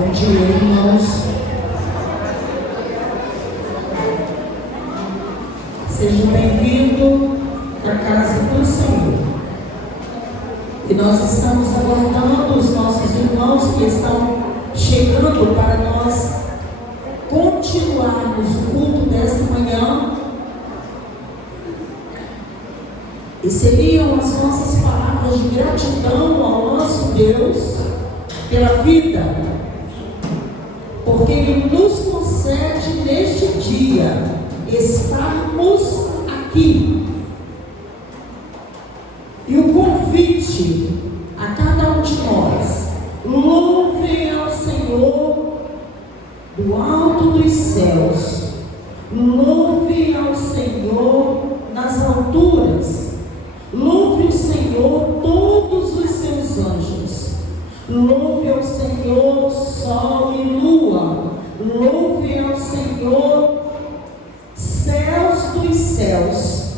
Bom dia, irmãos. Sejam bem-vindos à casa do Senhor. E nós estamos aguardando os nossos irmãos que estão chegando para nós continuarmos o culto desta manhã. E seriam as nossas palavras de gratidão ao nosso Deus pela vida, porque Ele nos concede neste dia estarmos aqui. E o convite a cada um de nós: louvem ao Senhor do alto dos céus, louve ao Senhor nas alturas, louve o Senhor todos os seus anjos, louve ao Senhor sol e lua, louve ao Senhor céus dos céus,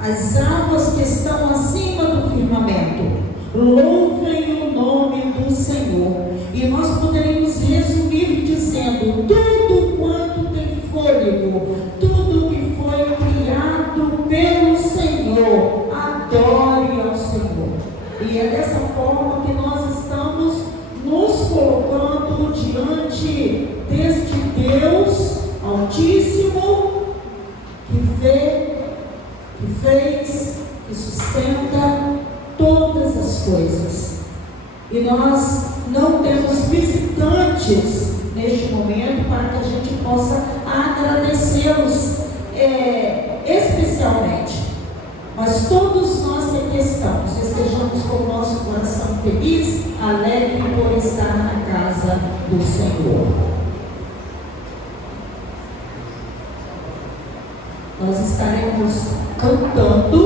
as águas que estão acima do firmamento, louvem o nome do Senhor. E nós poderíamos resumir dizendo: tudo quanto tem fôlego, tudo que foi criado pelo Senhor, adore ao Senhor. E é dessa forma que nós estamos nos colocando diante deste Deus Altíssimo, que vê, que fez, que sustenta todas as coisas. E nós não temos visitantes neste momento para que a gente possa agradecê-los especialmente. Mas todos nós que aqui estamos, estejamos com o nosso coração feliz, alegre por estar na casa do Senhor. Nós estaremos cantando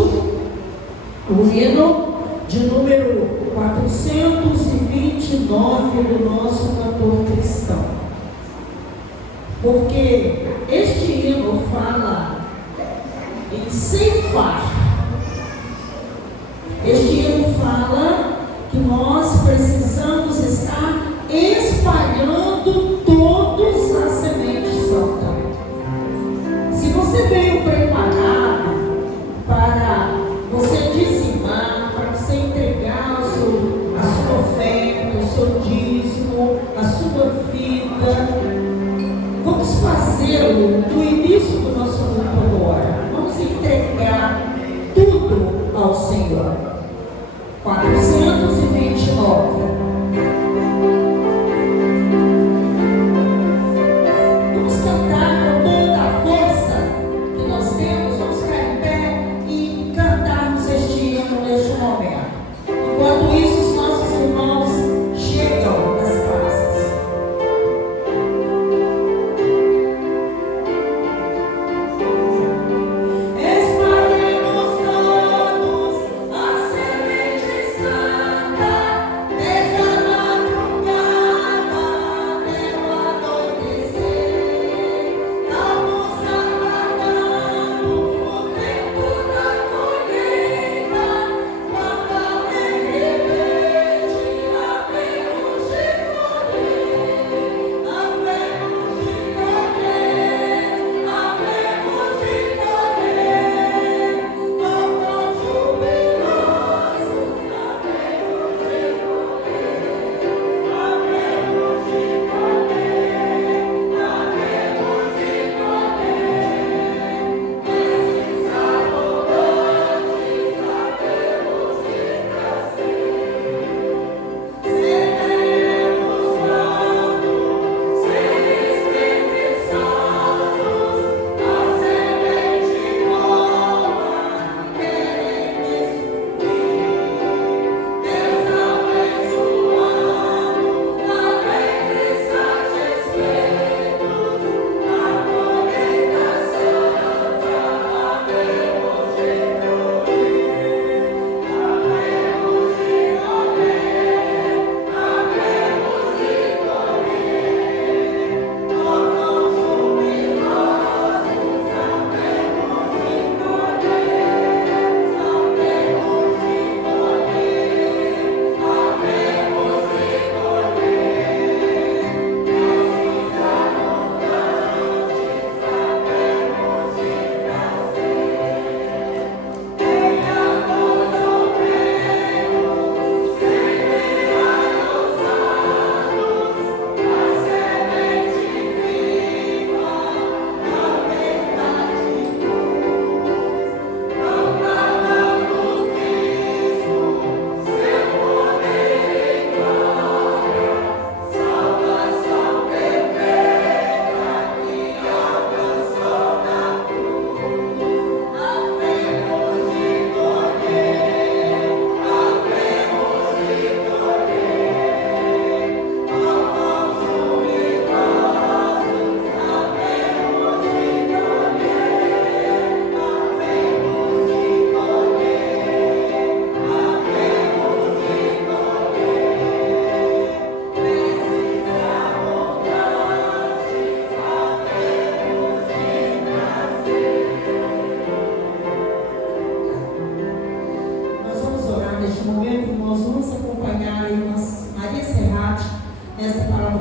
o hino de número 429 do nosso cantor cristão. Porque este hino fala em ceifar. Este hino fala que nós precisamos estar espalhando todas as sementes santas. Se você veio preparado para você dizimar, para você entregar a sua oferta, o seu dízimo, a sua vida, vamos fazê-lo no início do nosso culto agora. Vamos entregar tudo ao Senhor. 429. Alegre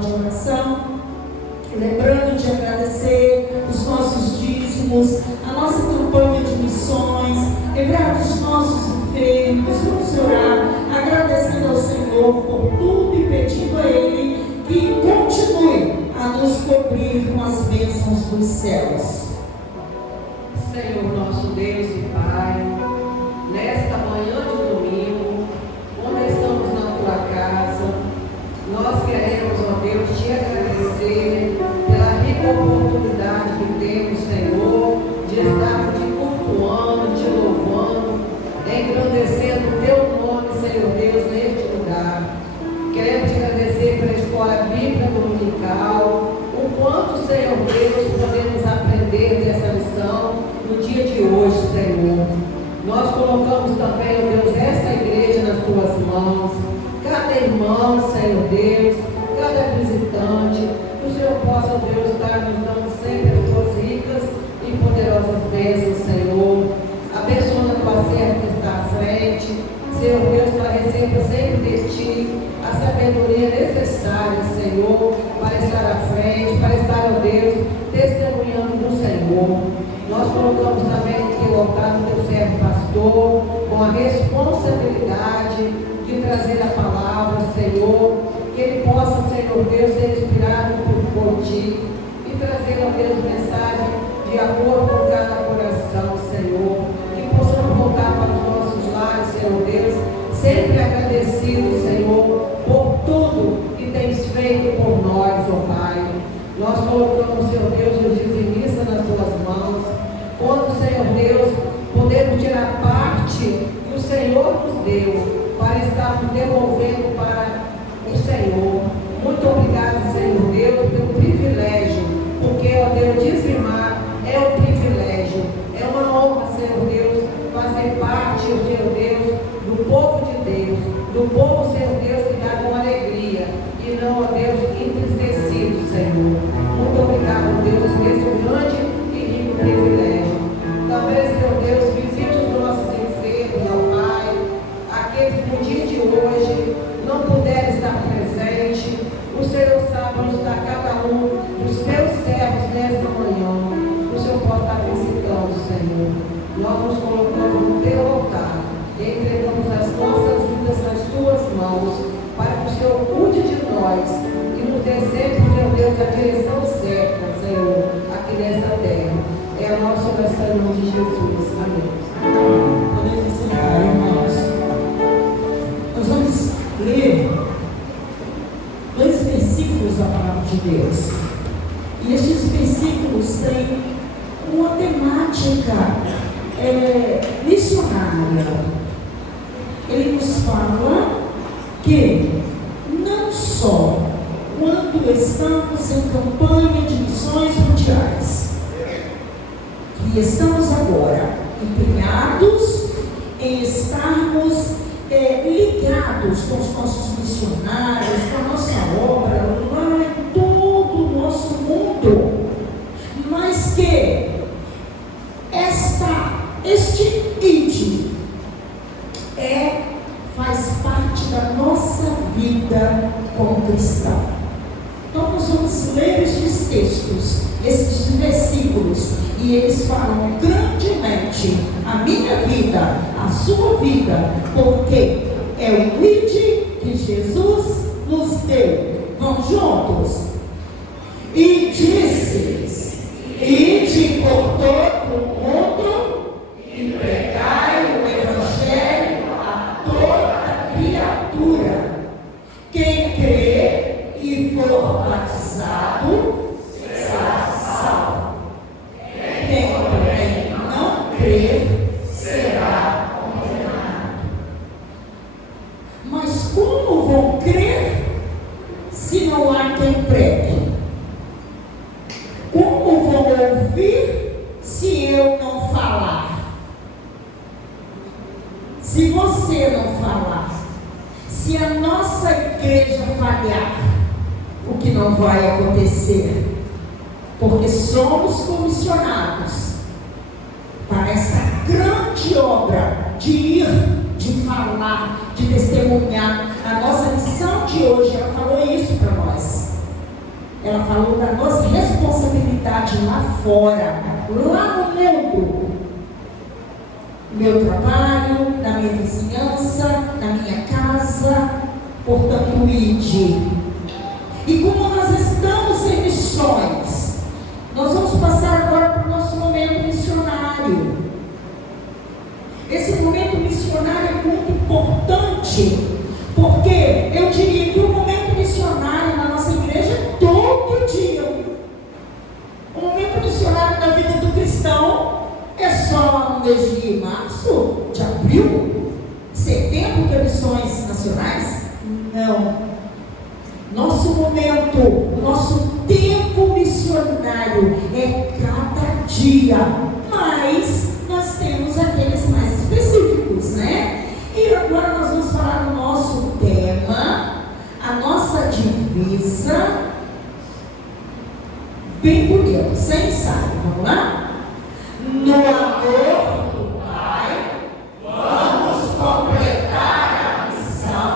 de oração, lembrando de agradecer os nossos dízimos, a nossa campanha de missões, lembrar dos nossos enfermos. Vamos orar, agradecendo ao Senhor por tudo e pedindo a Ele que continue a nos cobrir com as bênçãos dos céus. Senhor, nosso Deus e Pai, nesta manhã de domingo, onde estamos na Tua casa, nós queremos, ó Deus, Te agradecer pela rica oportunidade que temos, Senhor, de estar Te cultuando, Te louvando, engrandecendo o Teu nome, Senhor Deus, neste lugar. Queremos Te agradecer pela escola bíblica dominical, o quanto, Senhor Deus, podemos aprender dessa lição no dia de hoje, Senhor. Nós colocamos também, ó Deus, essa igreja nas Tuas mãos, cada irmão, Senhor Deus, cada visitante, que o Senhor possa, ó Deus, estar nos dando sempre as Tuas ricas e poderosas bênçãos, Senhor. Abençoa a Tua serva que está à frente, Senhor Deus, para receber sempre de Ti a sabedoria necessária, Senhor, para estar à frente, para estar, ó Deus, testemunhando do Senhor. Nós colocamos também no Teu altar, no Teu servo pastor, com a responsabilidade de trazer a palavra, Senhor, que ele possa, Senhor Deus, ser inspirado por Ti e trazer, ó Deus, mensagem de acordo com cada coração, Senhor, que possamos voltar para os nossos lares, Senhor Deus, sempre agradecidos, Senhor, por tudo que Tens feito por nós, ó Pai. Nós colocamos, Senhor Deus, os dizimistas nas Tuas mãos, quando, Senhor Deus, podemos tirar parte que o Senhor nos deu, para estarmos devolvendo para o Senhor. Muito obrigado, Senhor Deus, pelo privilégio, porque, ó Deus, dizimar é um privilégio, é uma honra, Senhor Deus, fazer parte, Senhor Deus, do povo de Deus, do povo, Senhor Deus, que dá com alegria, e não, ó Deus, entristecido, Senhor. Muito obrigado, Deus, por esse grande e rico privilégio. Também, Senhor Deus, visite os nossos enfermos, ó Pai, aqueles que no dia de hoje não puderem estar presentes. O Senhor sabe onde está cada um dos Teus servos nesta manhã. O Senhor pode estar visitando, Senhor. Nós nos colocamos no Teu altar, entregamos as nossas vidas nas Tuas mãos, para que o Senhor cuide de nós e nos dê sempre, meu Deus, a direção certa, Senhor, aqui nesta terra. É a nossa oração em nome de Jesus. Amém. Podemos sentar, irmãos. Nós vamos ler 2 versículos da palavra de Deus. E estes versículos têm uma temática missionária. Ele nos fala que não só quando estamos em campanha de missões mundiais, que estamos agora empenhados em estarmos ligados com os nossos missionários, com a nossa obra lá em todo o nosso mundo, mas que este id faz parte da nossa vida como cristão. Então nós vamos ler estes textos, estes versículos, e eles falam grandemente a minha vida, a sua vida, porque é o id que Jesus nos deu. Vamos juntos? E disse: ide por todo o mundo e pregai o Evangelho a toda criatura. Quem crê e for batizado será salvo. Quem, porém, não crer será condenado. Mas como vão crer se não há quem pregue? Como vão ouvir se eu não falar? Se você não falar, se a nossa igreja falhar, o que não vai acontecer? Porque somos comissionados para essa grande obra de ir, de falar, de testemunhar. A nossa missão de hoje, ela falou isso para nós. realidade lá fora, lá no mundo. Meu trabalho, na minha vizinhança, na minha casa, portanto, ide. E como nós estamos em missões, nós vamos passar agora para o nosso momento missionário. Esse momento missionário é muito importante, porque eu diria que o momento missionário na nossa igreja é todo dia. O momento missionário na vida do cristão é só no mês de março, de abril, setembro, que é missões nacionais? Não. Nosso momento, nosso tempo missionário é cada dia, mas nós temos aqueles mais específicos, né? E agora nós vamos falar do nosso tema, a nossa divisa, bem bonito, sem ensaio, vamos lá? No amor do Pai, vamos completar a missão,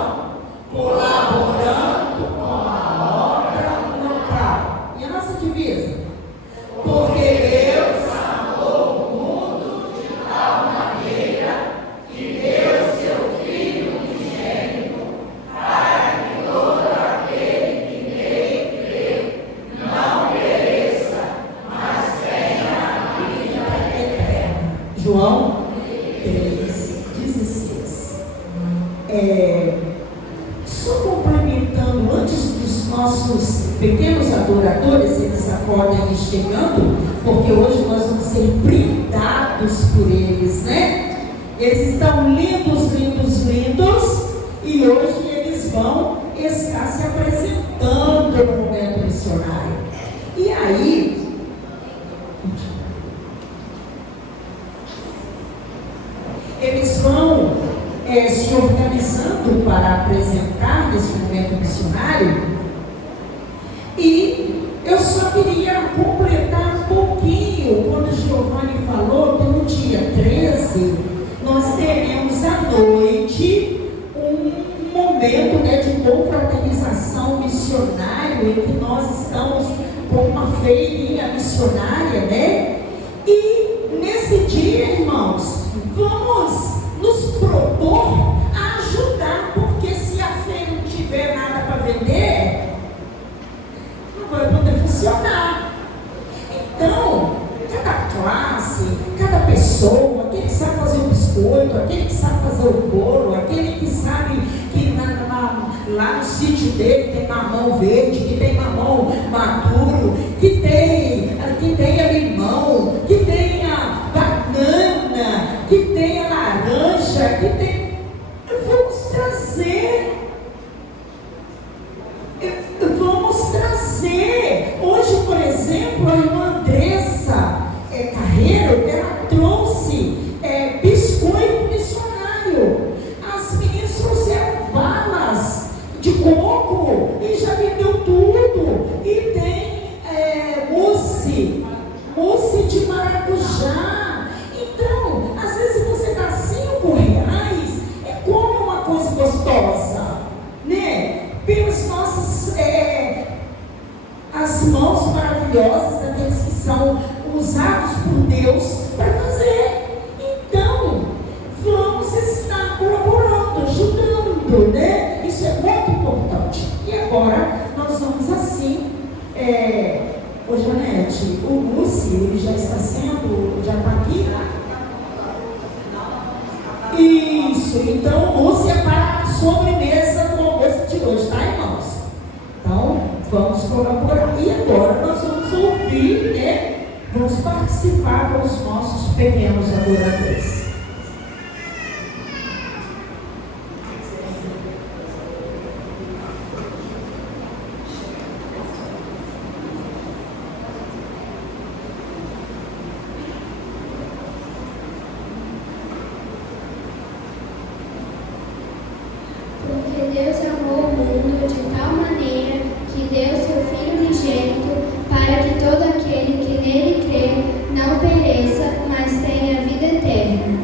colaborando com a obra local. E a nossa divisa? Porque Deus amou o mundo de tal maneira que deu seu Filho unigênito, para que todo aquele que nele crê não pereça, mas tenha a vida eterna. João 3,16. Só complementando, antes dos nossos pequenos adoradores, eles acordem chegando, porque hoje nós vamos ser brindados por eles, né? Eles estão lindos, lindos, lindos, e hoje eles vão estar se apresentando no momento missionário. E aí, eles vão se organizando para apresentar nesse momento missionário. E eu só queria completar um pouquinho quando Giovanni falou que no dia 13 nós teremos à noite um momento, né, de confraternização missionária, em que nós estamos com uma feirinha missionária, né? E nesse dia, irmãos, vamos nos propor a ajudar, porque se a feira não tiver nada para vender, não vai poder funcionar. Então, cada classe, cada pessoa, aquele que sabe fazer o biscoito, aquele que sabe fazer o bolo, aquele que sabe que lá no sítio dele tem mamão verde, que tem mamão maduro, que tem limão, que tem a banana, que tem a laranja, que tem... Vamos trazer. Hoje, por exemplo, a irmã Andressa Carreiro, ela trouxe biscoito missionário. As meninas trouxeram balas de coco e já vendeu tudo. E tem mousse de maracujá. Então, às vezes você dá R$5 e come uma coisa gostosa, né? Pelas nossas as mãos maravilhosas daqueles que são usados por Deus para fazer. Então, vamos estar colaborando, ajudando, né? Isso é muito importante. E agora nós vamos assim. Ô Janete, o mousse, ele já está sendo, já está aqui? Isso, então o mousse é para a sobremesa do almoço de hoje, tá, irmãos? Então, vamos colaborar. E agora nós vamos ouvir, né? Vamos participar com os nossos pequenos adoradores. Deus amou o mundo de tal maneira que deu seu Filho unigênito, para que todo aquele que nele crê não pereça, mas tenha vida eterna.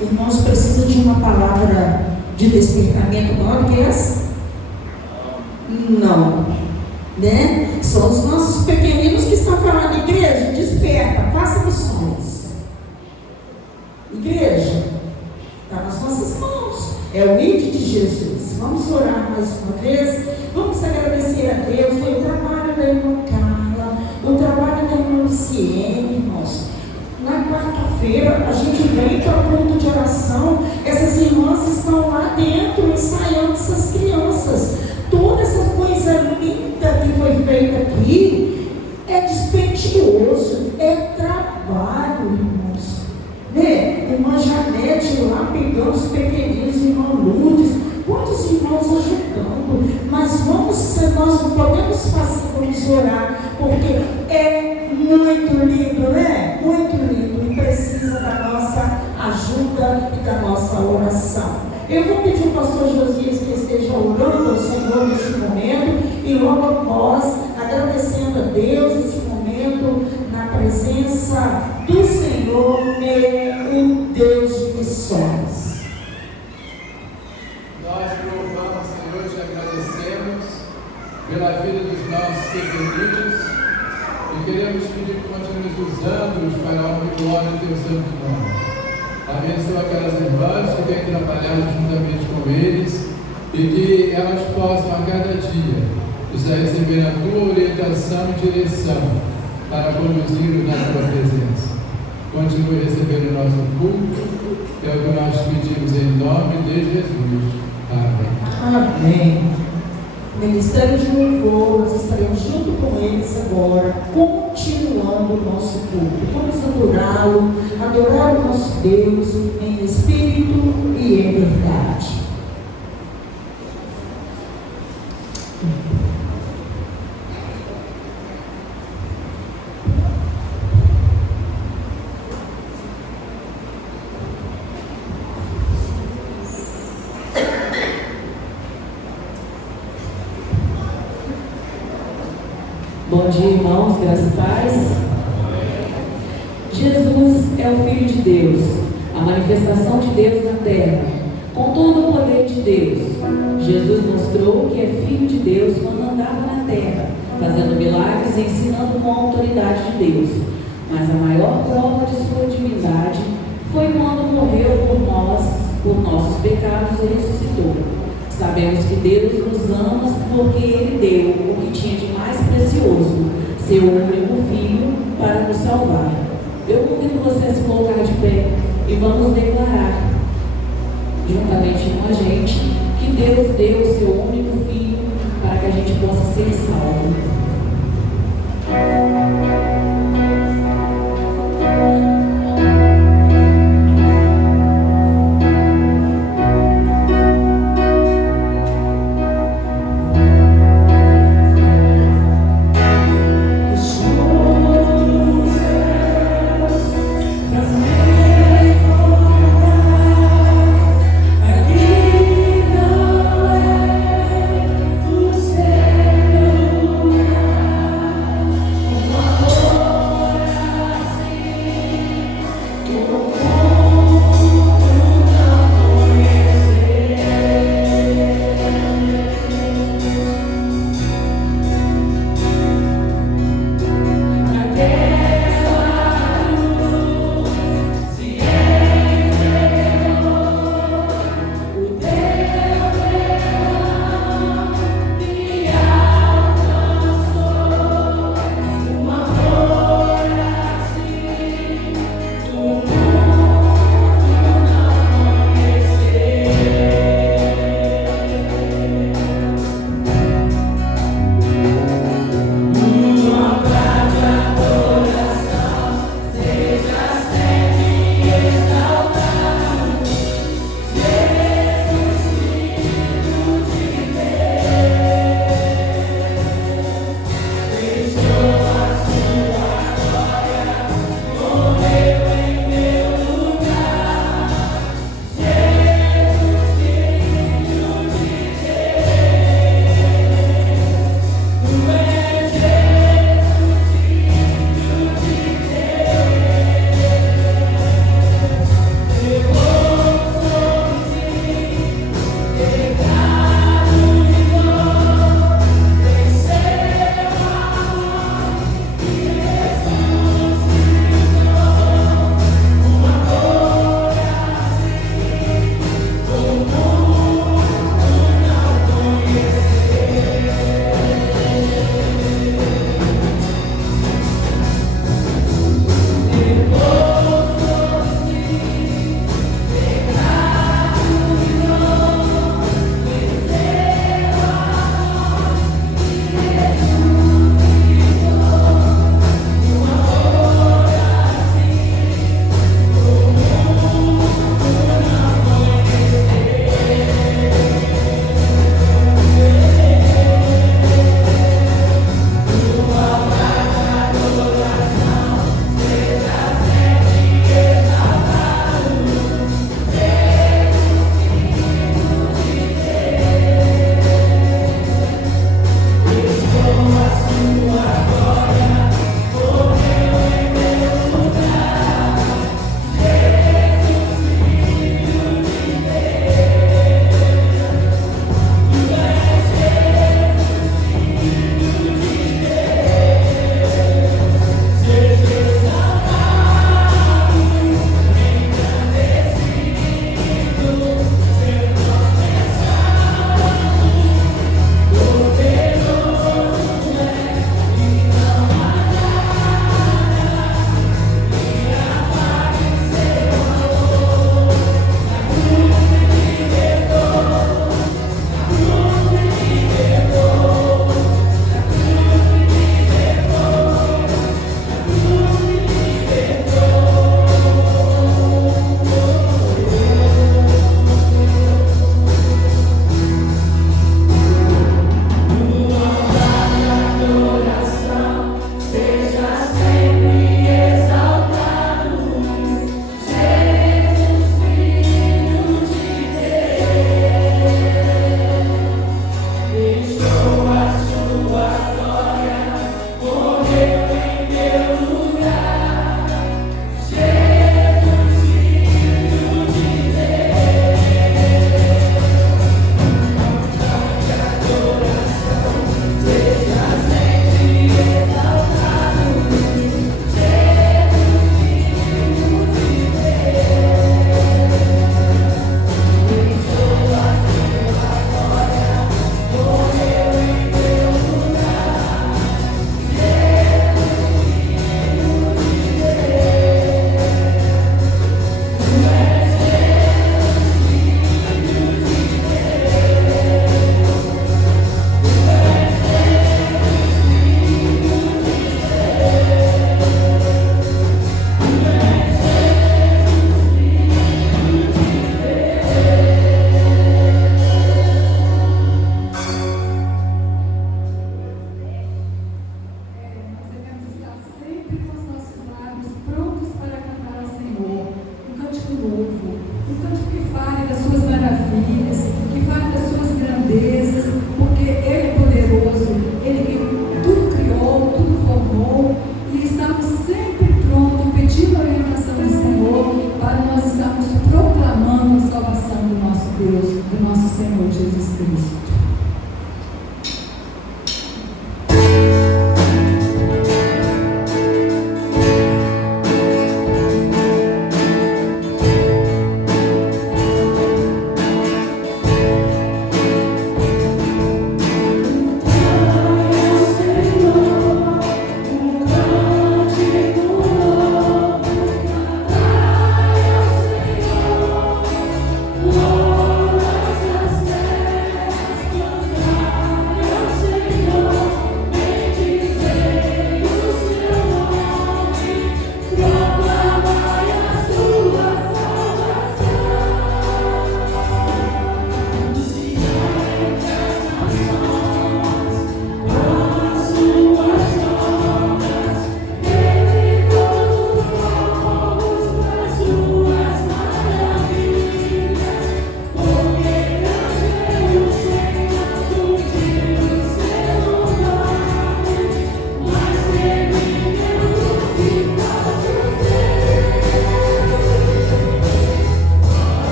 Irmãos, precisa de uma palavra de despertamento maior do que essa? Não. Né? São os nossos pequeninos que estão falando: igreja, desperta, faça missões. Igreja, está nas nossas mãos. É o ID de Jesus. Vamos orar mais uma vez. Vamos agradecer a Deus pelo trabalho da irmã Carla, o trabalho da irmã Luciene, irmãos. Na quarta-feira a gente vem para o culto de oração. Essas irmãs estão lá dentro ensaiando essas crianças. Toda essa coisa linda que foi feita aqui é dispendioso, é trabalho, irmãos. Né? Irmã Janete lá pegando os pequeninos, irmã Lourdes, quantos irmãos ajudando. Mas nós não podemos fazer, vamos orar, porque é muito lindo, né? Muito lindo, e precisa da nossa ajuda e da nossa oração. Eu vou pedir ao pastor Josias que esteja orando ao Senhor neste momento, e logo após, agradecendo a Deus esse momento na presença do Senhor, o Deus de missões. Nós louvamos, Senhor, e te agradecemos pela vida dos nossos pequeninos e queremos pedir que continues usando-os para a honra e glória do teu santo nome. Abençoa aquelas irmãs que têm trabalhado juntamente com eles e que elas possam a cada dia estar recebendo a tua orientação e direção para conduzir-os na tua presença. Continue recebendo o nosso culto, é o que nós pedimos em nome de Jesus. Amém. Amém. Ministério de louvor, nós estaremos junto com eles agora, continuando o nosso culto. Vamos adorá-lo, adorar o nosso Deus em espírito e em verdade. Bom dia, irmãos, graças e paz. Jesus é o Filho de Deus, a manifestação de Deus na terra, com todo o poder de Deus. Jesus mostrou que é Filho de Deus quando andava na terra, fazendo milagres e ensinando com a autoridade de Deus. Mas a maior prova de sua divindade foi quando morreu por nossos pecados e ressuscitou. Sabemos que Deus nos ama porque Ele deu o que tinha de mais precioso, seu único Filho, para nos salvar. Eu convido você a se colocar de pé e vamos declarar, juntamente com a gente, que Deus deu o seu único Filho para que a gente possa ser salvo. Aqui não é o céu.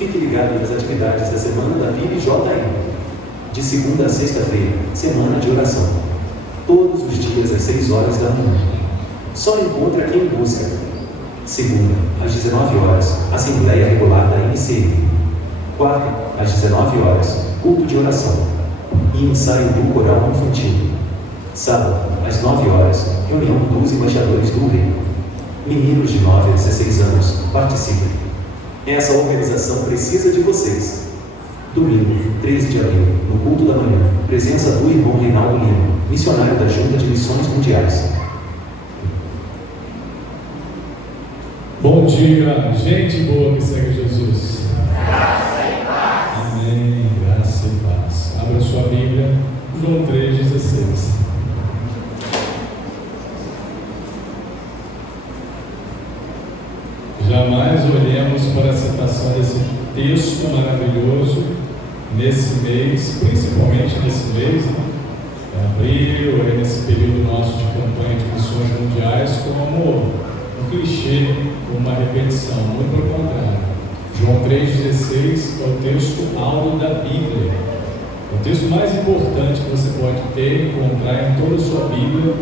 Fique ligado nas atividades da semana da PIB-JM. De segunda a sexta-feira, semana de oração. Todos os dias às 6 horas da manhã. Só encontra quem busca. Segunda, às 19 horas, Assembleia Regular da MCM. Quarta, às 19 horas, culto de oração. E ensaio do coral infantil. Sábado, às 9 horas, reunião dos embaixadores do reino. Meninos de 9 a 16 anos, participem. Essa organização precisa de vocês. Domingo, 13 de abril, no culto da manhã, presença do irmão Reinaldo Lima, missionário da Junta de Missões Mundiais. Bom dia, gente boa que segue Jesus. Graça e paz. Amém, graça e paz. Abra sua Bíblia, João 3,16. Jamais olhemos para a citação desse texto maravilhoso nesse mês, principalmente nesse mês, né? Abril, nesse período nosso de campanha de missões mundiais, como um clichê, uma repetição, muito pelo contrário. João 3,16 é o texto áureo da Bíblia. O texto mais importante que você pode ter, encontrar em toda a sua Bíblia,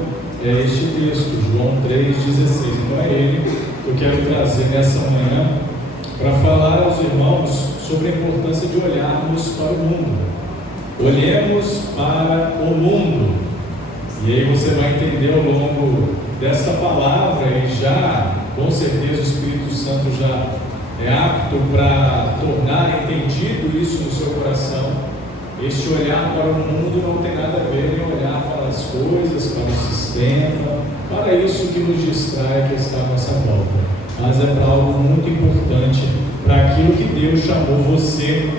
é este texto, João 3,16. Então é ele que eu quero trazer nessa manhã para falar aos irmãos sobre a importância de olharmos para o mundo. Olhemos para o mundo. E aí você vai entender ao longo desta palavra, e já, com certeza, o Espírito Santo já é apto para tornar entendido isso no seu coração. Este olhar para o mundo não tem nada a ver em olhar para as coisas, para o sistema, para isso que nos distrai, que está à nossa volta. Mas é para algo muito importante, para aquilo que Deus chamou você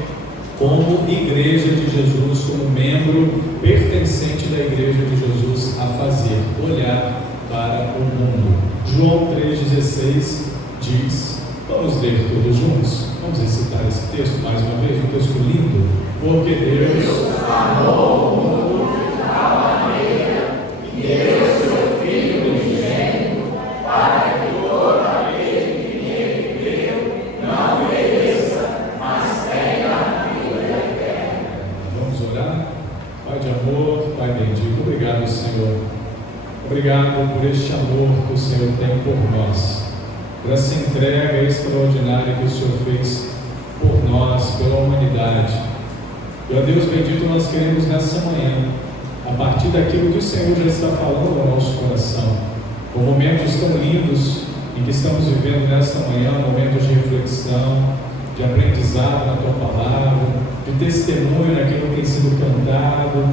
como igreja de Jesus, como membro pertencente da igreja de Jesus a fazer, olhar para o mundo. João 3,16 diz, vamos ler todos juntos? Vamos recitar esse texto mais uma vez, um texto lindo, porque Deus amou o mundo de tal maneira que deu seu Filho unigênito para que todo aquele que nele creu não pereça, mas tenha a vida eterna. Vamos orar? Pai de amor, Pai bendito, obrigado, Senhor. Obrigado por este amor que o Senhor tem por nós, por essa entrega extraordinária que o Senhor fez por nós, pela humanidade. E, ó Deus bendito, nós queremos nessa manhã, a partir daquilo que o Senhor já está falando ao nosso coração, com momentos tão lindos em que estamos vivendo nesta manhã, momentos de reflexão, de aprendizado na Tua Palavra, de testemunho naquilo que tem sido cantado,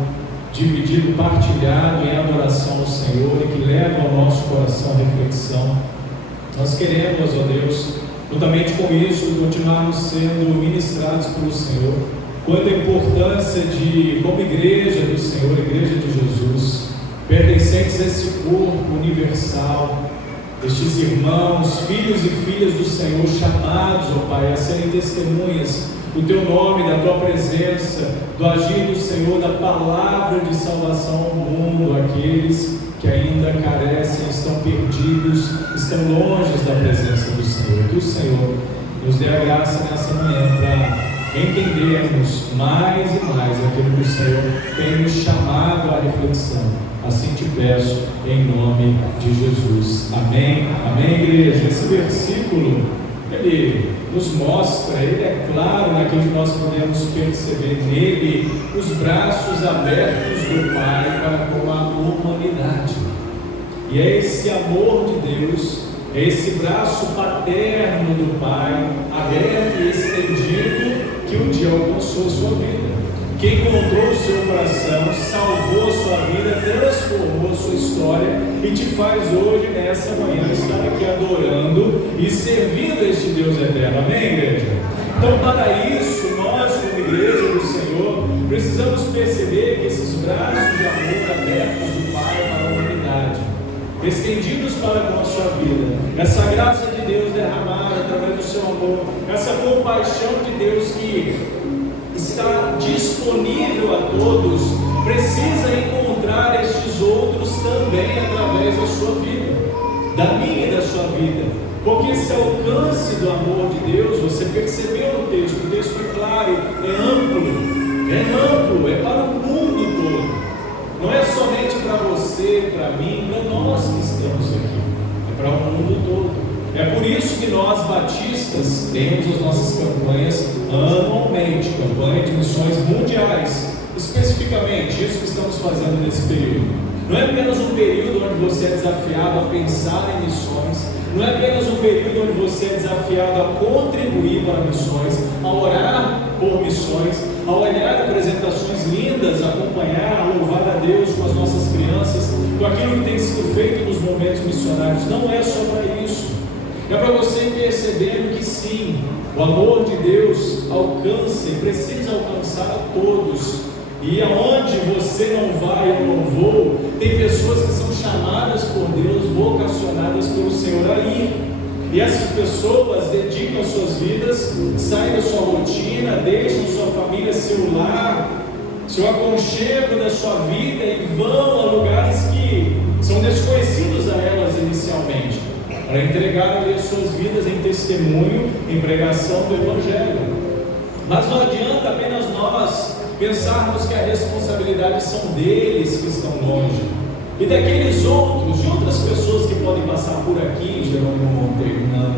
dividido, partilhado em adoração ao Senhor e que leva ao nosso coração a reflexão. Nós queremos, ó Deus, juntamente com isso, continuarmos sendo ministrados pelo Senhor, quanto a importância de, como igreja do Senhor, igreja de Jesus, pertencentes a esse corpo universal, estes irmãos, filhos e filhas do Senhor, chamados, ó Pai, a serem testemunhas do Teu nome, da Tua presença, do agir do Senhor, da palavra de salvação ao mundo, aqueles que ainda carecem, estão perdidos, estão longe da presença do Senhor. Que o Senhor nos dê a graça nessa manhã para entendermos mais e mais aquilo que o Senhor tem nos chamado à reflexão. Assim te peço, em nome de Jesus. Amém? Amém, igreja? Esse versículo, ele nos mostra, ele é claro naquilo que nós podemos perceber nele, os braços abertos do Pai para com a humanidade. E é esse amor de Deus, é esse braço paterno do Pai, aberto e estendido, que um dia alcançou a sua vida, que encontrou o seu coração, salvou a sua vida, transformou a sua história e te faz hoje, nessa manhã, estar aqui adorando e servindo este Deus eterno. Amém, igreja? Então, para isso, nós, como igreja do Senhor, precisamos perceber que esses braços de amor abertos do Pai para a humanidade, estendidos para com a sua vida, essa graça de Deus derramada através do seu amor, essa compaixão de Deus que está disponível a todos, precisa encontrar estes outros também através da sua vida, da minha e da sua vida, porque esse alcance do amor de Deus, você percebeu no texto, o texto é claro, é amplo, é para o mundo todo. Não é somente para você, para mim, para nós que estamos aqui, é para o mundo todo. É por isso que nós, batistas, temos as nossas campanhas anualmente, campanha de missões mundiais, especificamente isso que estamos fazendo nesse período. Não é apenas um período onde você é desafiado a pensar em missões, não é apenas um período onde você é desafiado a contribuir para missões, a orar por missões, a olhar apresentações lindas, a acompanhar, a louvar a Deus com as nossas crianças, com aquilo que tem sido feito nos momentos missionários. Não é só para isso. É para você ir percebendo que sim, o amor de Deus alcança e precisa alcançar a todos. E aonde você não vai, eu não vou, tem pessoas que são chamadas por Deus, vocacionadas pelo Senhor a ir. E essas pessoas dedicam as suas vidas, saem da sua rotina, deixam sua família, seu lar, seu aconchego da sua vida e vão a lugares que são desconhecidos a elas inicialmente, para entregar ali as suas vidas em testemunho, em pregação do Evangelho. Mas não adianta apenas nós pensarmos que a responsabilidade são deles que estão longe, e daqueles outros, de outras pessoas que podem passar por aqui, Jerônimo Monteiro. Não.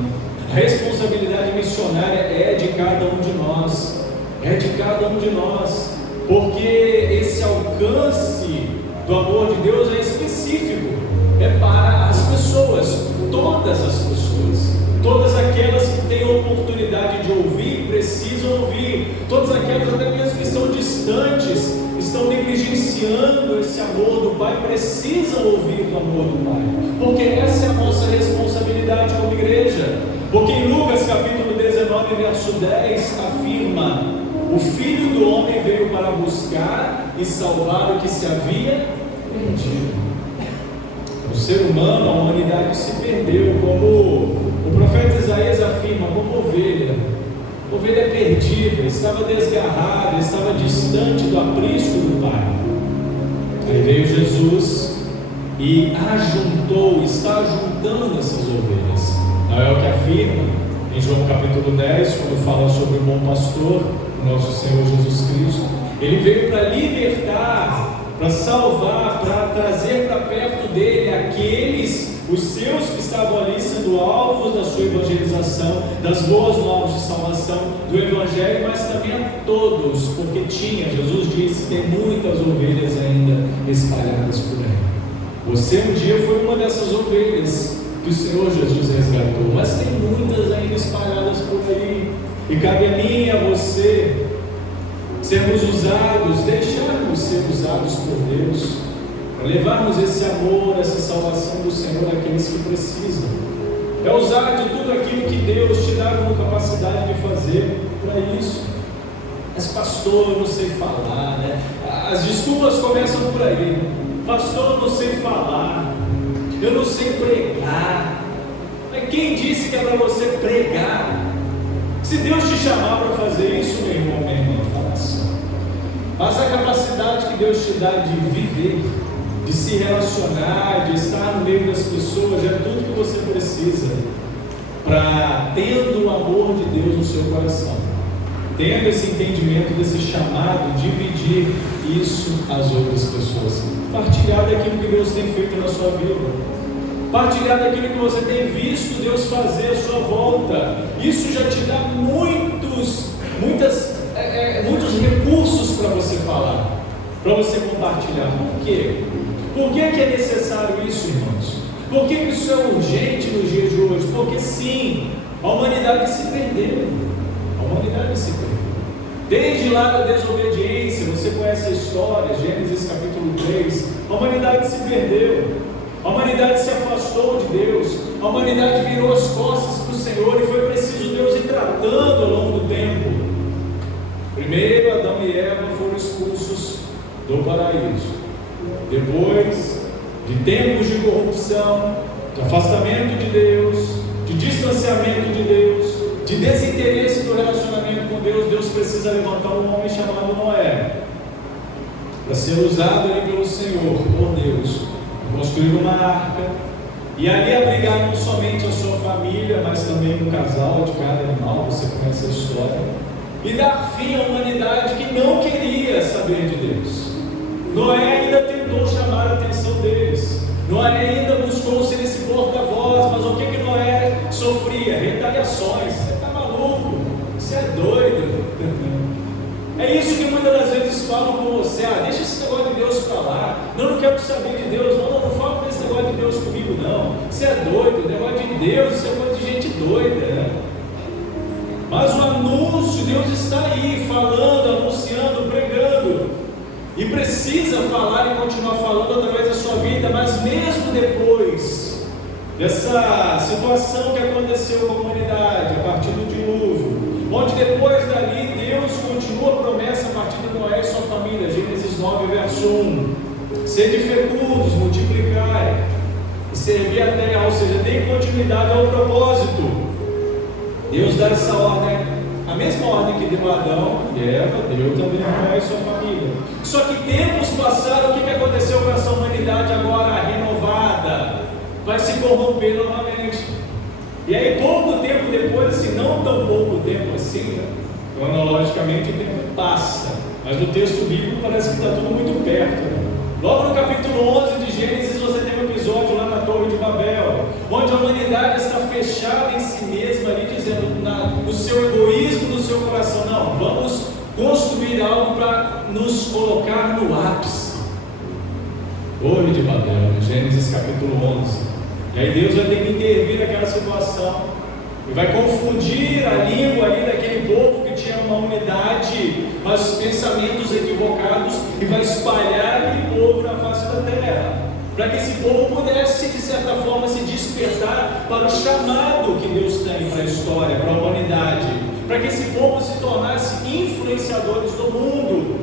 A responsabilidade missionária é de cada um de nós, porque esse alcance do amor de Deus é específico, é para as pessoas, todas as pessoas, todas aquelas que têm a oportunidade de ouvir, precisam ouvir, todas aquelas até mesmo que estão distantes, estão negligenciando esse amor do Pai, precisam ouvir do amor do Pai, porque essa é a nossa responsabilidade como igreja. Porque em Lucas capítulo 19, verso 10, afirma: o Filho do Homem veio para buscar e salvar o que se havia perdido. O ser humano, a humanidade se perdeu, como o profeta Isaías afirma, como ovelha perdida, estava desgarrada, estava distante do aprisco do Pai. Aí veio Jesus e ajuntou, está ajuntando essas ovelhas. Não é o que afirma em João capítulo 10, quando fala sobre o bom pastor, o nosso Senhor Jesus Cristo. Ele veio para libertar, para salvar, para trazer para perto dele aqueles, os seus que estavam ali sendo alvos da sua evangelização, das boas novas de salvação, do Evangelho, mas também a todos, porque Jesus disse, tem muitas ovelhas ainda espalhadas por aí. Você um dia foi uma dessas ovelhas que o Senhor Jesus resgatou, mas tem muitas ainda espalhadas por aí, e cabe a mim e a você sermos usados, deixarmos ser usados por Deus, para levarmos esse amor, essa salvação do Senhor àqueles que precisam. É usar de tudo aquilo que Deus te dá como capacidade de fazer para isso. Mas pastor, eu não sei falar, né? As desculpas começam por aí. Pastor, eu não sei falar, eu não sei pregar. Mas quem disse que é para você pregar? Se Deus te chamar para fazer isso, meu irmão, minha irmã, faça. Mas a capacidade que Deus te dá de viver, de se relacionar, de estar no meio das pessoas, é tudo que você precisa para, tendo o amor de Deus no seu coração, tendo esse entendimento desse chamado, dividir isso às outras pessoas. Partilhar daquilo que Deus tem feito na sua vida. Partilhar daquilo que você tem visto Deus fazer à sua volta. Isso já te dá muitos recursos para você falar, para você compartilhar. Por quê? Por que é necessário isso, irmãos? Por que isso é urgente nos dias de hoje? Porque sim, a humanidade se perdeu. A humanidade se perdeu. Desde lá da desobediência, você conhece a história, Gênesis capítulo 3, a humanidade se perdeu. A humanidade se afastou de Deus. A humanidade virou as costas para o Senhor e foi preciso Deus ir tratando ao longo do tempo. Primeiro, Adão e Eva foram expulsos do paraíso. Depois de tempos de corrupção, de afastamento de Deus, de distanciamento de Deus, de desinteresse do relacionamento com Deus, Deus precisa levantar um homem chamado Noé, para ser usado ali pelo Senhor, por Deus, construir uma arca, e ali abrigar não somente a sua família, mas também um casal de cada animal, você conhece a história, e dar fim à humanidade que não queria saber de Deus. Noé ainda tentou chamar a atenção deles. Noé ainda buscou ser esse porta-voz, mas o que Noé sofria? Retaliações. Você está maluco? Você é doido? É isso que muitas das vezes falam com você. Deixa esse negócio de Deus para lá. Não quero saber de Deus. Não fala desse negócio de Deus comigo, não. Você é doido. O negócio de Deus, isso é coisa de gente doida, né? Mas o anúncio, Deus está aí, falando, anunciando, pregando. E precisa falar e continuar falando através da sua vida, mas mesmo depois dessa situação que aconteceu com a humanidade, a partir do dilúvio, onde depois dali Deus continua a promessa a partir de Noé e sua família, Gênesis 9, verso 1, sede fecundos, multiplicai e servir a terra, ou seja, dê continuidade ao propósito. Deus dá essa ordem, a mesma ordem que deu a Adão e Eva, deu também a Noé e sua família. Só que tempos passaram, o que aconteceu com essa humanidade agora renovada? Vai se corromper novamente. E aí pouco tempo depois, assim, não tão pouco tempo assim, né? Cronologicamente o tempo passa, mas no texto bíblico parece que está tudo muito perto, né? Logo no capítulo 11 de Gênesis você tem um episódio lá na Torre de Babel, onde a humanidade está fechada em si mesma ali, dizendo no seu egoísmo, no seu coração, não, vamos construir algo para nos colocar no ápice. Torre de Babel, Gênesis capítulo 11. E aí Deus vai ter que intervir naquela situação e vai confundir a língua ali daquele povo que tinha uma unidade, mas pensamentos equivocados, e vai espalhar aquele povo na face da terra, para que esse povo pudesse, de certa forma, se despertar para o chamado que Deus tem para a história, para a humanidade, para que esse povo se tornasse influenciadores do mundo.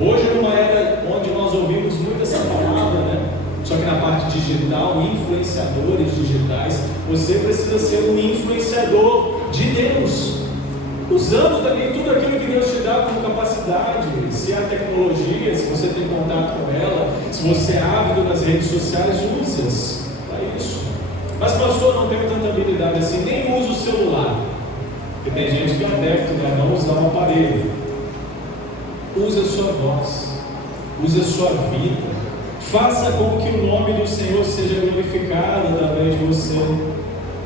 Hoje, numa era onde nós ouvimos muito essa palavra, né? Só que na parte digital, influenciadores digitais, você precisa ser um influenciador de Deus, usando também tudo aquilo que Deus te dá como capacidade, se é a tecnologia, se você tem contato com ela, se você é ávido nas redes sociais, use-as para isso. Mas pastor, não tenho tanta habilidade assim, nem uso o celular, porque tem gente que é adepto a não usar um aparelho. Use a sua voz, use a sua vida, faça com que o nome do Senhor seja glorificado através de você.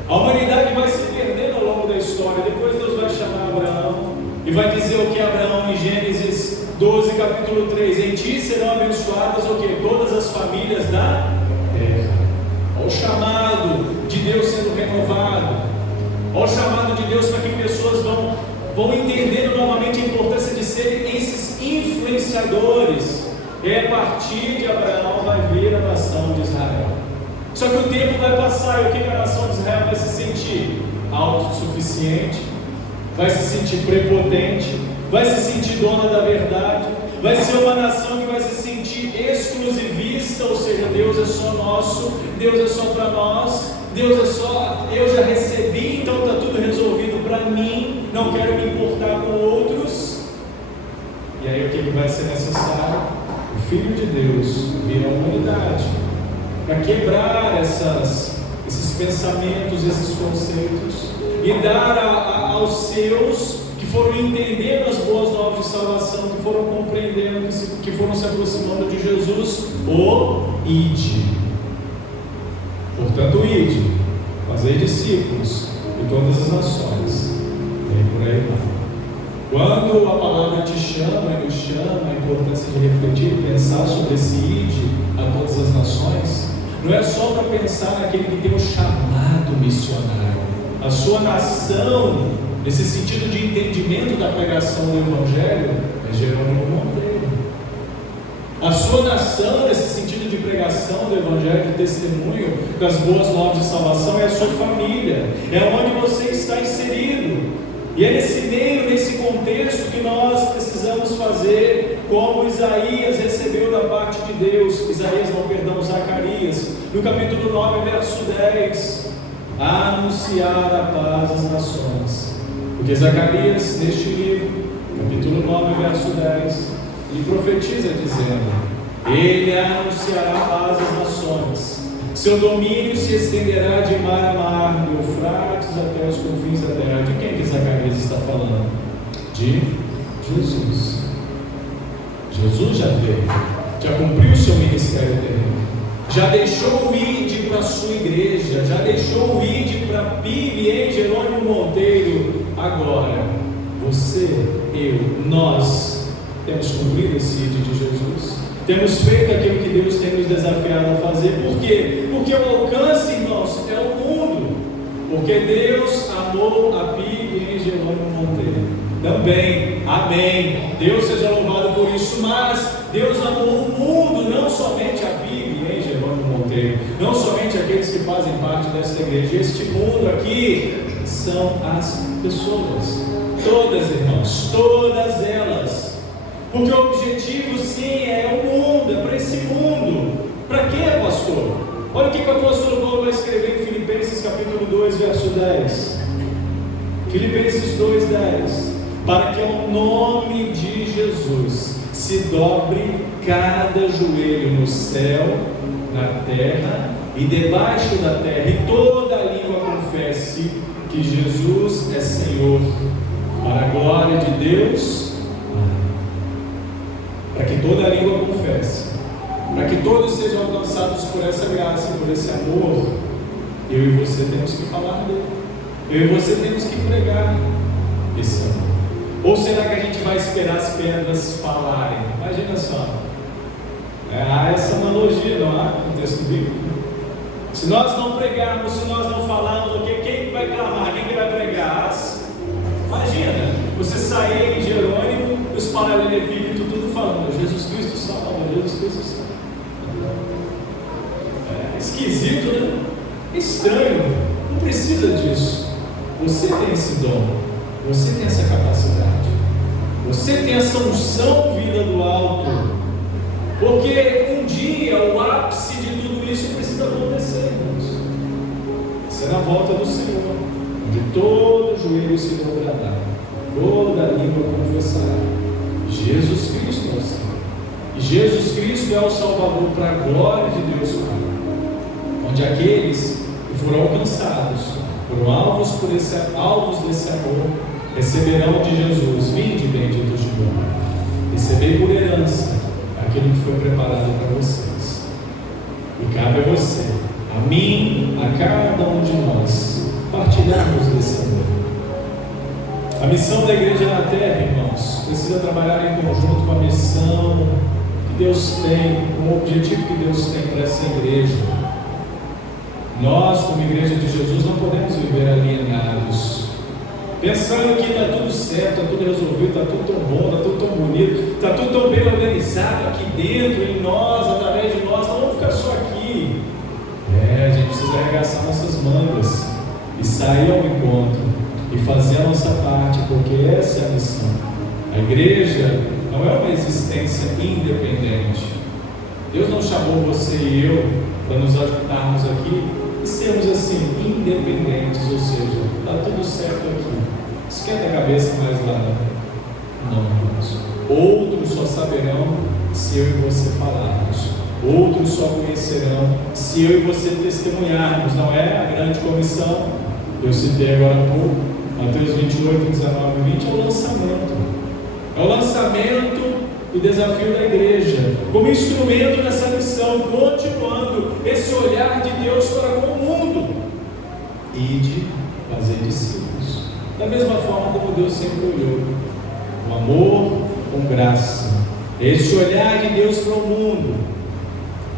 A humanidade vai se perdendo ao longo da história. Depois Deus vai chamar Abraão e vai dizer o que Abraão em Gênesis 12, capítulo 3: em ti serão abençoadas o que? Todas as famílias da terra. Olha o chamado de Deus sendo renovado. Olha o chamado de Deus para que pessoas vão entendendo novamente a importância de serem esses influenciadores. E a partir de Abraão vai vir a nação de Israel. Só que o tempo vai passar e o que a nação de Israel vai se sentir? Autossuficiente, vai se sentir prepotente, vai se sentir dona da verdade, vai ser uma nação que vai se sentir exclusivista, ou seja, Deus é só nosso, Deus é só para nós, Deus é só, eu já recebi, então está tudo resolvido para mim, não quero me importar com outros. E aí o que vai ser necessário? O Filho de Deus vir à humanidade para quebrar esses pensamentos, esses conceitos e dar aos seus que foram entendendo as boas novas de salvação, que foram compreendendo, que foram se aproximando de Jesus, o ide. Portanto, ide, fazei discípulos de todas as nações. E por aí vai. Quando a palavra te chama e nos chama, a importância de refletir e pensar sobre esse ide a todas as nações, não é só para pensar naquele que tem o chamado missionário. A sua nação, nesse sentido de entendimento da pregação do Evangelho, é Jerônimo Monteiro. A sua nação, nesse sentido de pregação do Evangelho, de testemunho das boas novas de salvação, é a sua família, é onde você está inserido. E é nesse meio, nesse contexto, que nós precisamos fazer como Isaías recebeu da parte de Deus. Zacarias, no capítulo 9, verso 10. Anunciar a paz às nações. Porque Zacarias, neste livro, capítulo 9, verso 10, ele profetiza dizendo: ele anunciará a paz às nações. Seu domínio se estenderá de mar a mar, do Eufrates até os confins da terra. De quem que Zacarias está falando? De Jesus. Jesus já veio, já cumpriu o seu ministério terreno, já deixou o ID para a sua igreja, já deixou o ID para PIB em Jerônimo Monteiro. Agora, você, eu, nós temos cumprido esse ID de Jesus. Temos feito aquilo que Deus tem nos desafiado a fazer. Por quê? Porque o alcance, irmãos, é o mundo. Porque Deus amou a PIB em Jerônimo Monteiro também. Amém. Deus seja louvado por isso. Mas Deus amou o mundo, não somente a PIB em Jerônimo Monteiro, não somente aqueles que fazem parte desta igreja. Este mundo aqui são as pessoas. Todas, irmãos, todas elas. Porque o objetivo, sim, é o mundo, é para esse mundo. Para quê, pastor? Olha o que o apóstolo Paulo vai escrever em Filipenses capítulo 2, verso 10. Filipenses 2, 10. Para que ao nome de Jesus se dobre cada joelho no céu, na terra e debaixo da terra, e toda a língua confesse que Jesus é Senhor, para a glória de Deus. Para que toda a língua confesse, para que todos sejam alcançados por essa graça, por esse amor, eu e você temos que falar dele, eu e você temos que pregar esse amor. Ou será que a gente vai esperar as pedras falarem? Imagina só, há essa analogia, não há, no texto bíblico? Se nós não pregarmos, se nós não falarmos, quem vai clamar, quem que vai pregar? Imagina, você sair em Jerônimo, os paralelepípedos tudo falando: Jesus Cristo salva, Jesus Cristo salva. É esquisito, né? Estranho. Não precisa disso. Você tem esse dom, você tem essa capacidade, você tem essa unção vinda do alto. Porque um dia o ápice de tudo isso precisa acontecer, irmãos. Isso é na volta do Senhor, onde todo joelho se dobrará, toda língua confessará: Jesus Cristo é o Senhor. E Jesus Cristo é o Salvador, para a glória de Deus Pai. Onde aqueles que foram alcançados, foram alvos desse amor, receberão de Jesus: vinde, benditos de Deus, recebei por herança aquilo que foi preparado para vocês. E cabe a você, a mim, a cada um de nós, partilharmos desse amor. A missão da igreja na terra, irmãos, precisa trabalhar em conjunto com a missão que Deus tem, com o objetivo que Deus tem para essa igreja. Nós, como igreja de Jesus, não podemos viver alienados, pensando que está tudo certo, está tudo resolvido, está tudo tão bom, está tudo tão bonito, está tudo tão bem organizado aqui dentro, em nós, através de nós. Não vamos ficar só aqui. A gente precisa arregaçar nossas mangas e sair ao encontro e fazer a nossa parte, porque essa é a missão. A igreja não é uma existência independente. Deus não chamou você e eu para nos ajudarmos aqui e sermos assim, independentes, ou seja, está tudo certo aqui, esquenta a cabeça mais lá. Não, irmãos. Outros só saberão se eu e você falarmos. Outros só conhecerão se eu e você testemunharmos. Não é a grande comissão? Eu citei agora há pouco Mateus 28, 19 e 20 é o lançamento. É o lançamento do desafio da igreja, como instrumento nessa missão, continuando esse olhar de Deus para com o mundo. Ide, fazer discípulos. Da mesma forma como Deus sempre olhou. Com amor, com graça. Esse olhar de Deus para o mundo,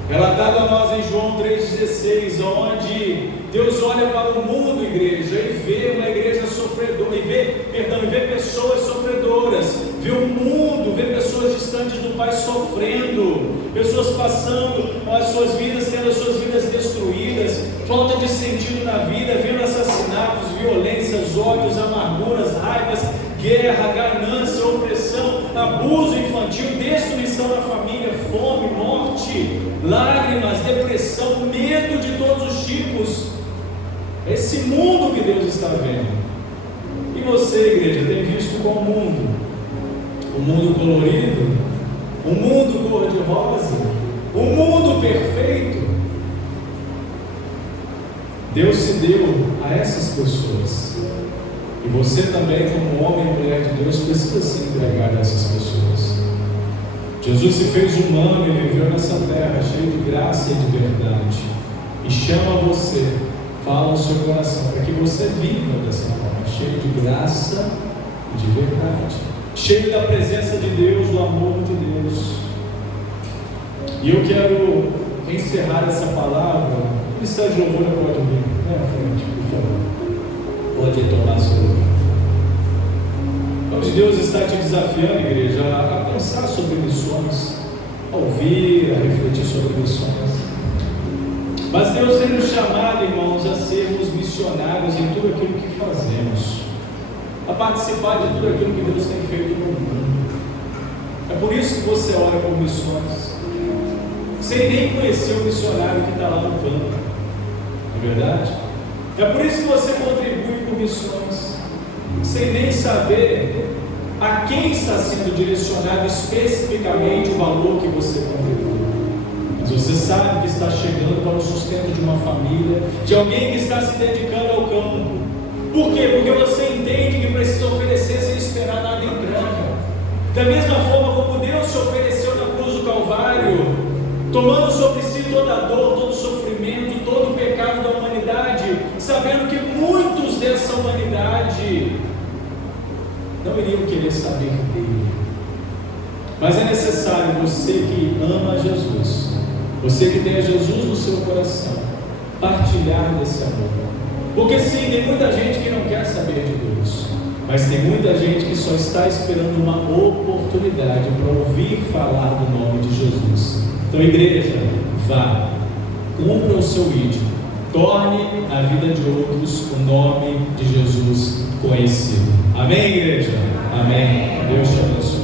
relatado a nós em João 3,16, onde Deus olha para o mundo, igreja, e vê uma igreja sofredora, e vê pessoas sofredoras, vê o mundo, vê pessoas distantes do Pai sofrendo, pessoas passando as suas vidas, tendo as suas vidas destruídas, falta de sentido na vida, vendo assassinatos, violências, ódios, amarguras, raivas, guerra, ganância, opressão, abuso infantil, destruição da família, fome, morte, lágrimas, depressão, medo de todos os tipos. Esse mundo que Deus está vendo. E você, igreja, tem visto qual mundo? O mundo colorido? O mundo cor-de-rosa? O mundo perfeito? Deus se deu a essas pessoas. E você também, como homem e mulher de Deus, precisa se entregar a essas pessoas. Jesus se fez humano e viveu nessa terra cheio de graça e de verdade. E chama você, fala ao seu coração, para que você viva dessa forma, cheio de graça e de verdade, cheio da presença de Deus, do amor de Deus. E eu quero encerrar essa palavra. O está de louvor pode vir na frente, por favor. Pode tomar seu lugar. Hoje Deus está te desafiando, igreja, a pensar sobre missões, a ouvir, a refletir sobre missões. Mas Deus tem nos chamado, irmãos, a sermos missionários em tudo aquilo que fazemos, a participar de tudo aquilo que Deus tem feito no mundo. É por isso que você ora por missões, sem nem conhecer o missionário que está lá no campo, não é verdade? É por isso que você contribui por missões, sem nem saber a quem está sendo direcionado especificamente o valor que você contribui. Mas você sabe que está chegando para o sustento de uma família, de alguém que está se dedicando ao campo. Por quê? Porque você entende que precisa oferecer sem esperar nada em troca. Da mesma forma como Deus se ofereceu na cruz do Calvário, tomando sobre si toda a dor, todo o sofrimento, todo o pecado da humanidade, sabendo que muitos dessa humanidade não iriam querer saber dele. Mas é necessário você que ama Jesus, você que tem a Jesus no seu coração, partilhar desse amor. Porque sim, tem muita gente que não quer saber de Deus, mas tem muita gente que só está esperando uma oportunidade para ouvir falar do nome de Jesus. Então, igreja, vá, cumpra o seu ídolo, torne a vida de outros o nome de Jesus conhecido. Amém, igreja? Amém. Deus te abençoe.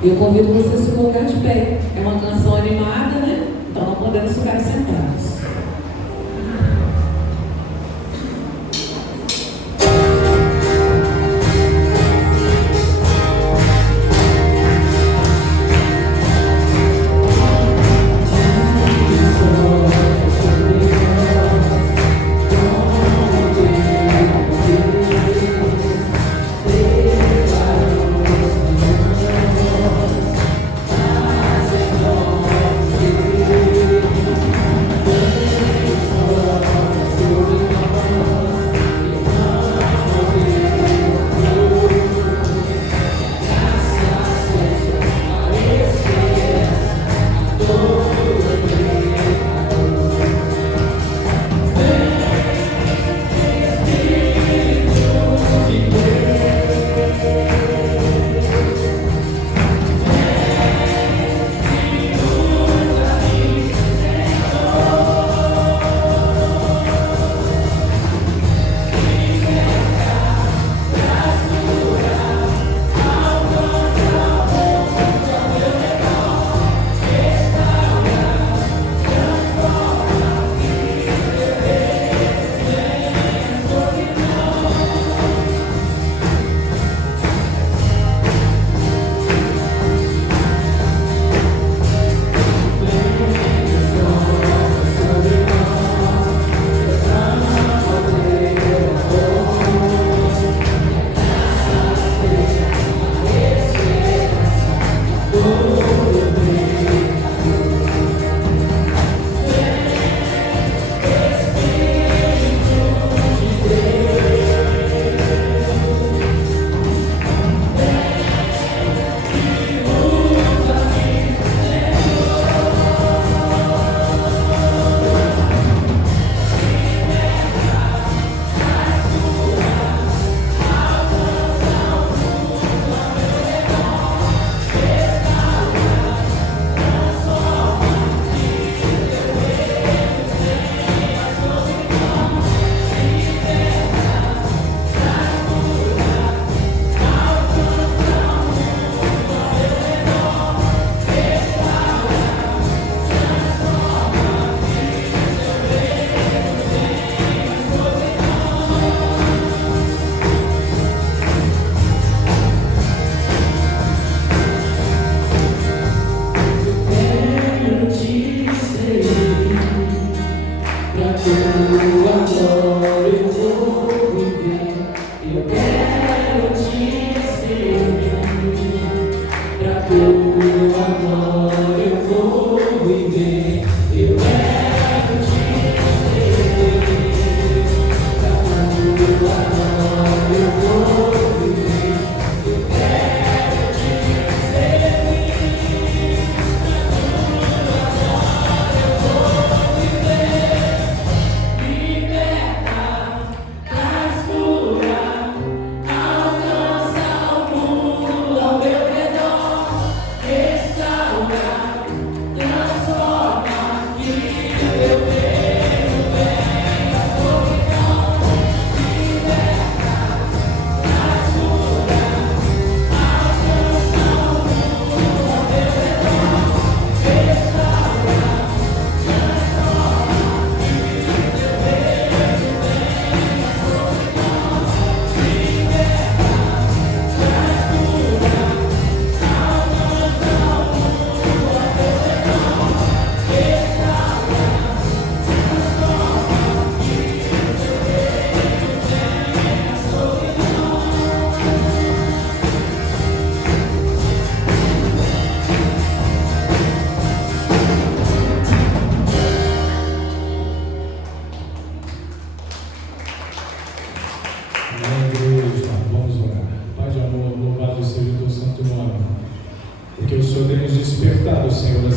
Eu convido você a se colocar de pé. É uma canção animada, né? Então não podemos ficar sentados. Thank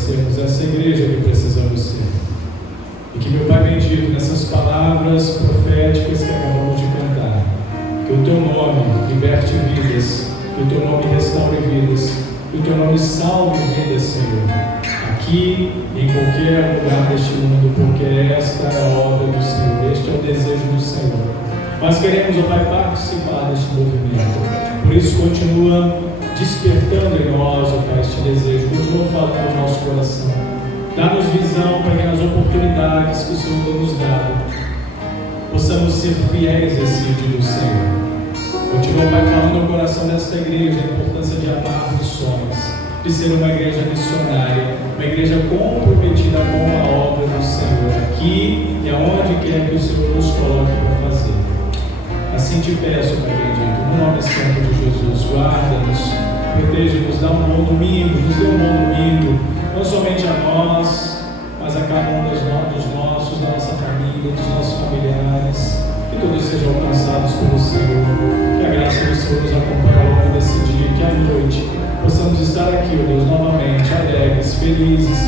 sermos essa igreja que precisamos ser. E que, meu Pai bendito, nessas palavras proféticas que acabamos de cantar, que o Teu nome liberte vidas, que o Teu nome restaure vidas, que o Teu nome salve vidas, Senhor, aqui e em qualquer lugar deste mundo, porque esta é a obra do Senhor, este é o desejo do Senhor. Nós queremos, ó Pai, participar deste movimento. Por isso, continua despertando em nós, ó Pai, este desejo. Continua falando no nosso coração. Dá-nos visão para que nas oportunidades que o Senhor tem nos dado, possamos ser fiéis a esse do Senhor. Continua, Pai, falando no coração desta igreja a importância de amar missões, de ser uma igreja missionária, uma igreja comprometida com a obra do Senhor, aqui e aonde quer que o Senhor nos coloque para fazer. Assim te peço, Pai bendito, no nome santo de Jesus, guarda-nos, proteja-nos, dá um bom domingo, nos dê um bom domingo, não somente a nós, mas a cada um dos nossos, da nossa família, dos nossos familiares, que todos sejam alcançados pelo Senhor, que a graça do Senhor nos acompanhe ao longo desse dia, que à noite possamos estar aqui, ó Deus, novamente, alegres, felizes,